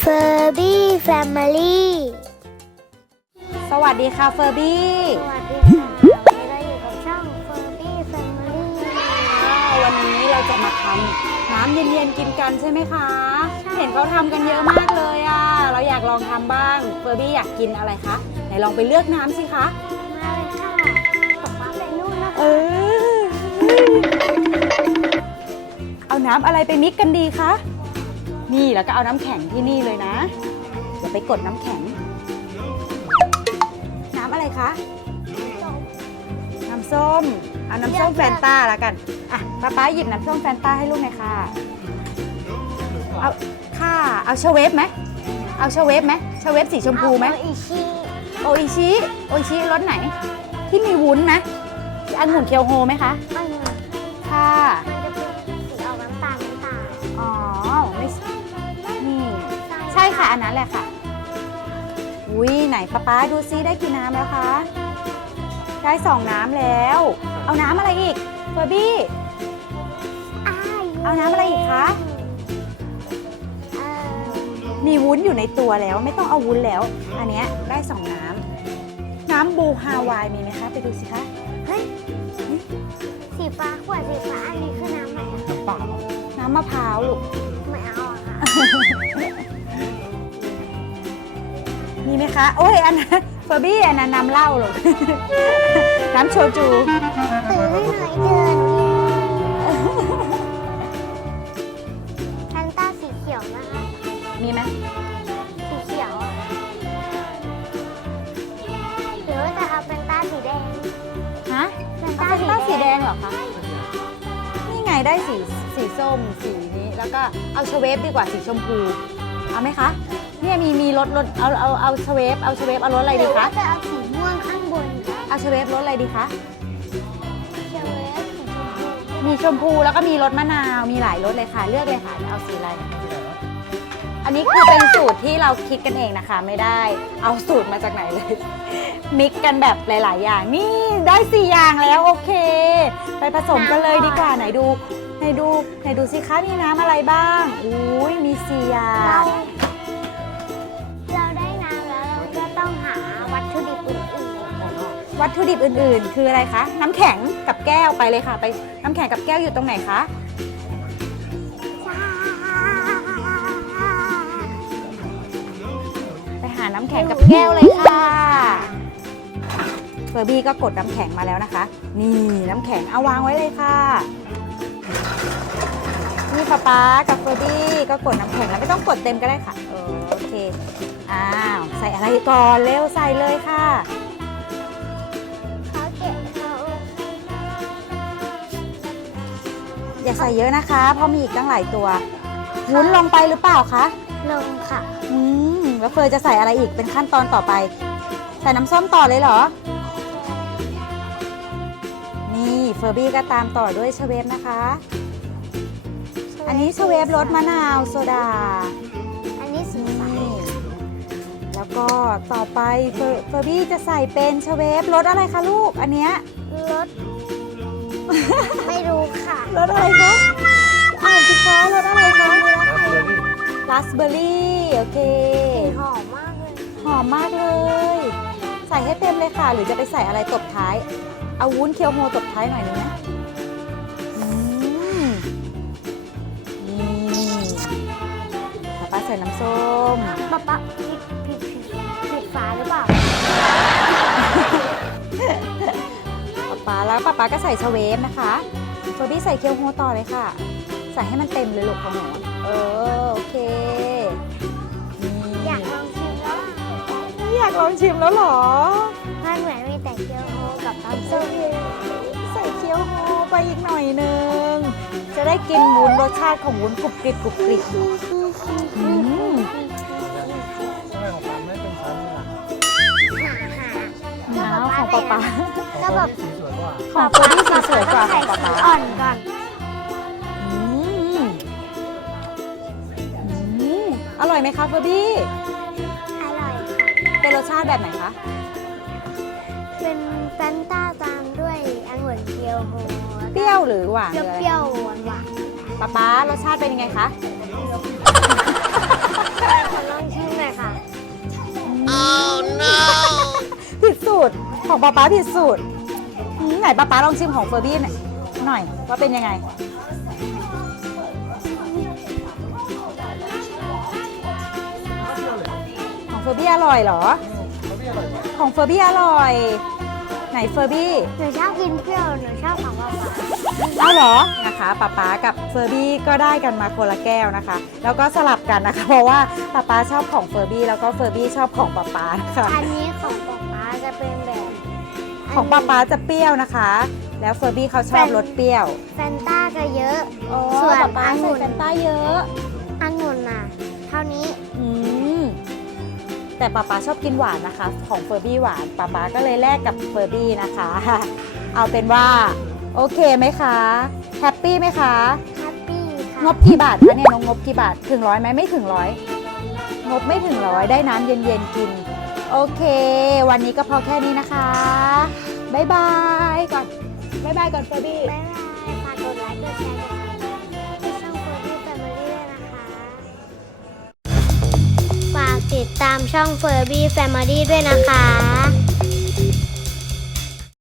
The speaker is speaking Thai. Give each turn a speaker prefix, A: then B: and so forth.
A: Furby Family
B: สวัสดีค่ะเฟอร์บี้
A: สวัสดีค่ะวันนี้เราอยู่กับช่อง Furby Family
B: วันนี้เราจะมาทำน้ำเย็นๆกินกันใช่ไหมคะเห็นเขาทำกันเยอะมากเลยอ่ะเราอยากลองทำบ้างเฟอร์บี้อยากกินอะไรคะไหนลองไปเลือกน้ำสิคะ
A: มาเลยค่ะป๊าป๊าเป็นนู่นนะคะ
B: เอาน้ำอะไรไปมิกกันดีคะนี่แล้วก็เอาน้ำแข็งที่นี่เลยนะเดี๋ยวไปกดน้ำแข็งน้ำอะไรคะน้ำส้มเอาน้ำส้มแฟนต้าแล้วกันอ่ะป๊าหยิบน้ำส้มแฟนต้าให้ลูกหน่อยค่ะเอาค่ะเอาเชเวฟไหมเอาเชเวฟไหมเชเวฟสีชมพูไหม
A: โออิชิ
B: โออิชิรสไหนที่มีวุ้นไหมองุ่นเคียวโฮไหมคะ
A: อันนี้
B: ค่ะ
A: มันจะเป็นสีออกน้ำตาล
B: อ๋อไม่นี่ใช่ค่ะอันนั้นแหละค่ะอุ้ยไหนป๊าดูซิได้กี่น้ำแล้วคะได้2น้ำแล้วเอาน้ำอะไรอีกเฟอร์บี้เอาน้ำอะไรอีกคะมีวุ้นอยู่ในตัวแล้วไม่ต้องเอาวุ้นแล้วอันเนี้ยได้2น้ำบูฮาวายมีไหมคะไปดูสิคะ
A: เฮ้ยสีฟ้าขวดสีฟ้าอันนี้คือน้ำไหนอะ
B: น้ำมะพร้าวลูก
A: ไม่เอาอะค่ะ
B: มีไหมคะโอ้ยอันนั้นเฟอร์บี้อันนั้นน้ำเหล้าหรอก น้ำโชจู
A: ตื่นให้หน่อยเดือนแฟนต้าสีเขียวนะคะ
B: มีไหม
A: สีเขียวอะหรือว่าจะเอาแฟนต้าสีแดง
B: ฮะ
A: แฟน
B: เอา
A: ต้า
B: เป็นต้าสีแดงเหรอคะนี่ไงได้สีส้มสีนี้แล้วก็เอาเชเวฟดีกว่าสีชมพูเอาไหมคะเนี่ยมีรสเอาเชเวฟเอารสอะไร
A: หรื
B: ดี
A: อว่า
B: คะ
A: จะเอาสีม่วงข้างบนคะ
B: เอาเชเวฟรสอะไรดีคะ
A: เชลเลสสีชมพู
B: มีชมพูแล้วก็มีรสมะนาวมีหลายรสเลยค่ะเลือกเลยค่ะเอาสีอะไรอันนี้คือเป็นสูตรที่เราคิดกันเองนะคะไม่ได้เอาสูตรมาจากไหนเลยมิกกันแบบหลาย ๆ อย่างนี่ได้4อย่างแล้วโอเคไปผสมกันเลยดีกว่าไหนดูสิคะมีน้ำอะไรบ้างอุ้ยมี4อย่า
A: เราได้น้ำแล้วเราก็ต้องหาวัตถุดิบอื่นๆ
B: วัตถุดิบอื่น ๆ คืออะไรคะน้ำแข็งกับแก้วไปเลยค่ะไปน้ำแข็งกับแก้วอยู่ตรงไหนคะไปหาน้ำแข็งกับแก้วเลยค่ะเฟอร์บี้ก็กดน้ำแข็งมาแล้วนะคะนี่น้ำแข็งเอาวางไว้เลยค่ะนี่ป๊ากับเฟอร์บี้ก็กดน้ำแข็งแล้วไม่ต้องกดเต็มก็ได้ค่ะโอเคอ้าวใส่อะไรก่อนเร็วใส่เลยค่ะอย่าใส่เยอะนะคะเพราะมีอีกตั้งหลายตัววุ้นลงไปหรือเปล่าคะ
A: ลงค่ะ
B: แล้วเฟอร์จะใส่อะไรอีกเป็นขั้นตอนต่อไปใส่น้ำส้มต่อเลยเหรอนี่เฟอร์บี้ก็ตามต่อด้วยเชเวฟนะคะอันนี้เชเวฟรสมะนาวโซดา
A: อันนี้สีใส
B: แล้วก็ต่อไปเฟอร์บี้จะใส่เป็นเชเวฟรสอะไรคะลูกอันเนี้ย
A: รส ไม่รู้ค่ะ
B: รสอะไรคะอ่านสิคะรสอะไรคะราสเบอร์รี่โอเค
A: หอมมากเลย
B: หอมมากเลยใส่ให้เต็มเลยค่ะหรือจะไปใส่อะไรตบท้ายเอาวุ้นเคียวโฮตบท้ายหน่อยนึงนะนี่ป๊าใส่น้ำส้ม
A: ป๊าผิดฝาหรือเปล่า
B: ป๊าก็ใส่เชเวฟนะคะเฟอร์บี้ใส่เคียวโฮต่อเลยค่ะใส่ให้มันเต็มเลยลูกของหนูโอเค
A: อยากลองชิมแล้ว
B: อยากลองชิมแล้วเหรอ
A: มันเหมือนมีแต่เกี๊ยวโฮกับน้ำส้ม
B: ใส่เคียวโฮไปอีกหน่อยนึงจะได้กินวุ้นรสชาติของวุ้นกรุบกริบของป๊า
A: ก็แบบ
B: ของเฟอร์บี้สีสวยกว่าของป๊า
A: อ่อนก่อน
B: อร่อยไหมคะเฟอร์บี้
A: อร่อยค่ะ
B: เป็นรสชาติแบบไหนคะ
A: เป็นแฟนต้าตามด้วยองุ่นเกี๊ยวโฮ
B: เปรี้ยวหรือหวาน
A: เปรี้ยวหวาน
B: ป๊ารสชาติเป็นยังไงคะ
A: ขอลอง
B: ของป๊าป๊าผิดสูตรไหนป๊าป๊าลองชิมของเฟอร์บี้หน่อยว่าเป็นยังไงของเฟอร์บี้อร่อยเหรอของเฟอร์บี้อร่อยไหนเฟอร์บี้
A: หนูชอบกินเปรี้ยวหนูชอบของหวาน
B: เอาเหรอนะคะป๊าป๊ากับเฟอร์บี้ก็ได้กันมาคนละแก้วนะคะ แล้วก็สลับกันนะคะเพราะว่าป๊าป๊าชอบของเฟอร์บี้แล้วก็เฟอร์บี้ชอบของป๊าป๊านะคะ
A: อันนี้ของป๊าป๊าจะเป็นแบบ
B: ของป๊าป๊าจะเปรี้ยวนะคะ แล้วเฟอร์บี้เขาชอบรสเปรี้ยว
A: แฟนต้าจะเยอะ
B: ส่
A: ส่
B: ว
A: วน น
B: ป๊าป๊า
A: องุ่
B: ใส่
A: น
B: แฟนต้าเยอะ
A: องุ่นน่ะ เท่านี้
B: อืมแต่ป๊าป๊าชอบกินหวานนะคะ ของเฟอร์บี้หวานป๊าป๊าก็เลยแลกกับเฟอร์บี้นะคะ เอาเป็นว่าโอเคไหมคะแฮปปี้ไหมคะ
A: แฮปปี้ค่ะ
B: งบกี่บาทคะเนี่ยน้องงบกี่บาทถึง100ไหมไม่ถึง100งบไม่ถึง100ได้น้ำเย็นๆกินโอเค วันนี้ก็พอแค่นี้นะคะบ๊ายบายก่อนบ๊ายบายก่อนเฟอร์บี้
A: บ๊ายบายฝากกดไลค์กดแชร์กดติดตามที่ช่องเฟอร์บี้แฟมิลี่ด้วยนะคะ ฝากติดตามช่องเฟอร์บี้แฟมิลี่ด้วยนะคะ